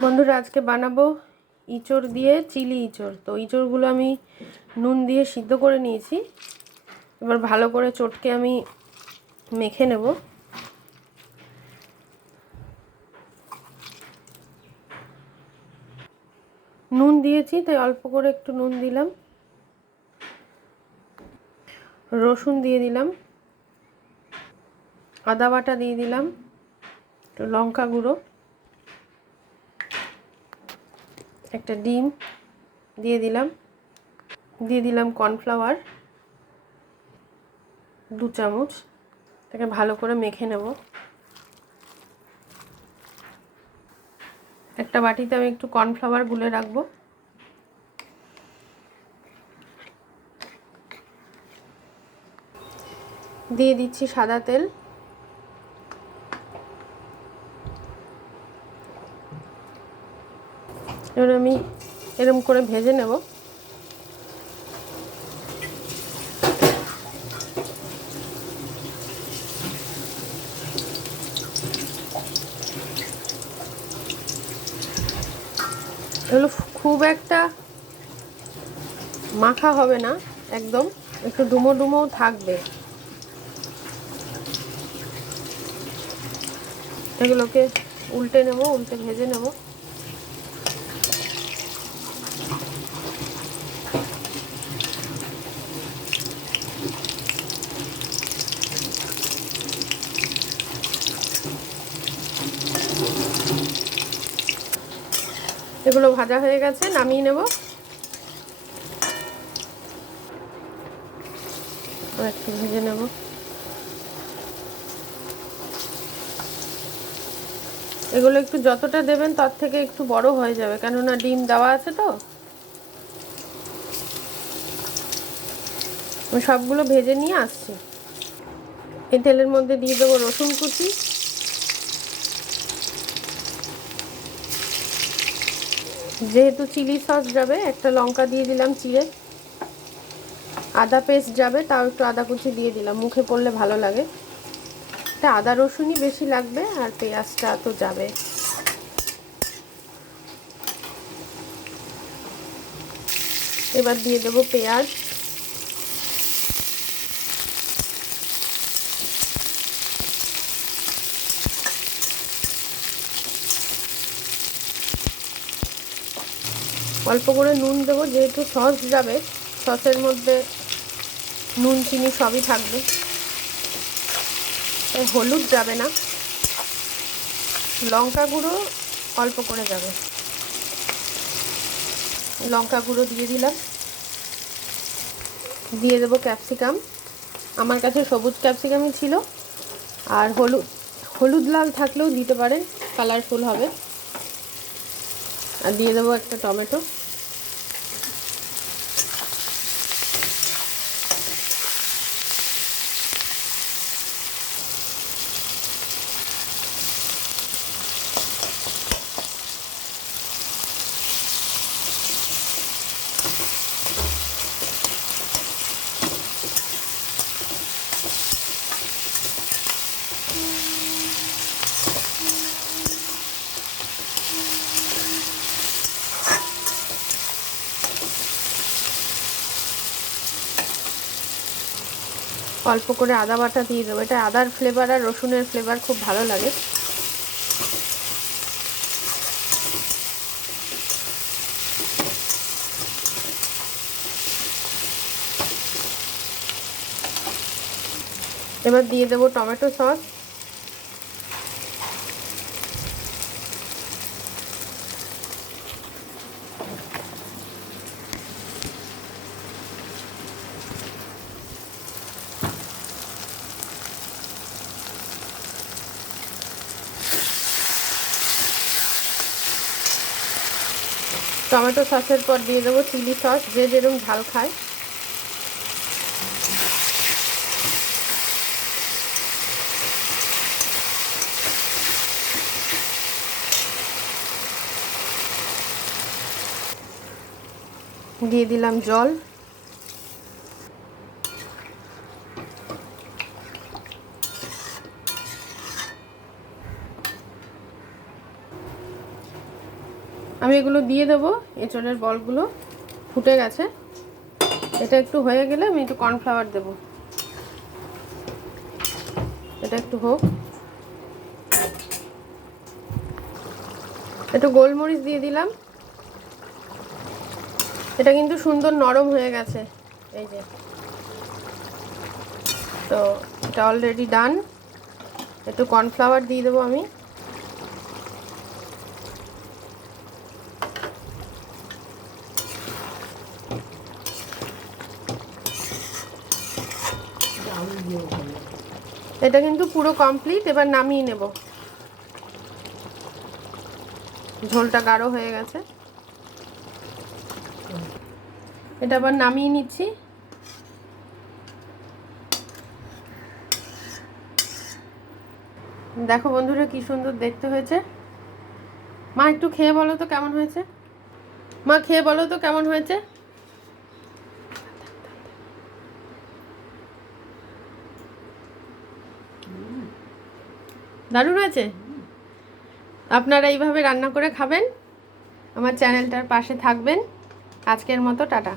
বন্ধুরা, আজকে বানাবো ইঁচড় দিয়ে চিলি ইঁচড়। তো ইঁচড়গুলো আমি নুন দিয়ে সিদ্ধ করে নিয়েছি। এবার ভালো করে চটকে আমি মেখে নেব। নুন দিয়েছি তাই অল্প করে একটু নুন দিলাম, রসুন দিয়ে দিলাম, আদা বাটা দিয়ে দিলাম, একটু লঙ্কা গুঁড়ো, একটা ডিম দিয়ে দিলাম, কর্নফ্লাওয়ার 2 চামচ। তাকে ভালো করে মেখে নেব। একটা বাটিতে আমি একটু কর্নফ্লাওয়ার গুলে রাখবো। দিয়ে দিচ্ছি সাদা তেল। এবার আমি এরকম করে ভেজে নেব। এগুলো খুব একটা মাখা হবে না, একদম একটু ডুমো ডুমো থাকবে। এগুলোকে উল্টে নেব, উল্টে ভেজে নেব। এগুলো ভাজা হয়ে গেছে, নামিয়ে নেব। আর একটু ভেজে নেব। এগুলো একটু যতটা দেবেন তার থেকে একটু বড় হয়ে যাবে, কেননা ডিম দেওয়া আছে। তো আমি সবগুলো ভেজে নিয়ে আসছি। এই তেলের মধ্যে দিয়ে দেবো রসুন কুচি, যেহেতু চিলি সস যাবে একটা লঙ্কা দিয়ে দিলাম চিড়ে, আদা পেস্ট যাবে তাও একটু আদা কুচি দিয়ে দিলাম, মুখে পড়লে ভালো লাগে। এটা আদা রসুনই বেশি লাগবে, আর পেঁয়াজটা তো যাবে। এবার দিয়ে দেবো পেঁয়াজ, অল্প করে নুন দেবো, যেহেতু সস যাবে, সসের মধ্যে নুন চিনি সবই থাকবে, তাই হলুদ যাবে না। লঙ্কা গুঁড়ো অল্প করে যাবে, লঙ্কা গুঁড়ো দিয়ে দিলাম। দিয়ে দেবো ক্যাপসিকাম, আমার কাছে সবুজ ক্যাপসিকামই ছিল, আর হলুদ লাল থাকলেও দিতে পারেন, কালারফুল হবে। আর দিয়ে দেবো একটা টমেটো। অল্প করে আদা বাটা দিয়ে দেবো, এটা আদার ফ্লেভার আর রসুনের ফ্লেভার খুব ভালো লাগে। এবার দিয়ে দেবো টমেটো সস, টমেটো সসের পর দিয়ে দেবো চিলি সস, যে যেরকম ঝাল খায়। দিয়ে দিলাম জল। আমি এগুলো দিয়ে দেবো। এঁচড়ের বলগুলো ফুটে গেছে। এটা একটু হয়ে গেলে আমি একটু কর্নফ্লাওয়ার দেবো। এটা একটু হোক। একটু গোলমরিচ দিয়ে দিলাম। এটা কিন্তু সুন্দর নরম হয়ে গেছে, এই যে। তো এটা অলরেডি ডান। একটু কর্নফ্লাওয়ার দিয়ে দেবো আমি। এটা কিন্তু পুরো কমপ্লিট। এবার নামিয়ে নেব। ঝোলটা গাঢ় হয়ে গেছে। এটা আবার নামিয়ে নিচ্ছি। দেখো বন্ধুরা কি সুন্দর দেখতে হয়েছে। মা একটু খেয়ে বলো তো কেমন হয়েছে। মা খেয়ে বলো তো কেমন হয়েছে। দারুণ হয়েছে। আপনারা এইভাবে রান্না করে খাবেন। আমার চ্যানেলটার পাশে থাকবেন। আজকের মতো টাটা।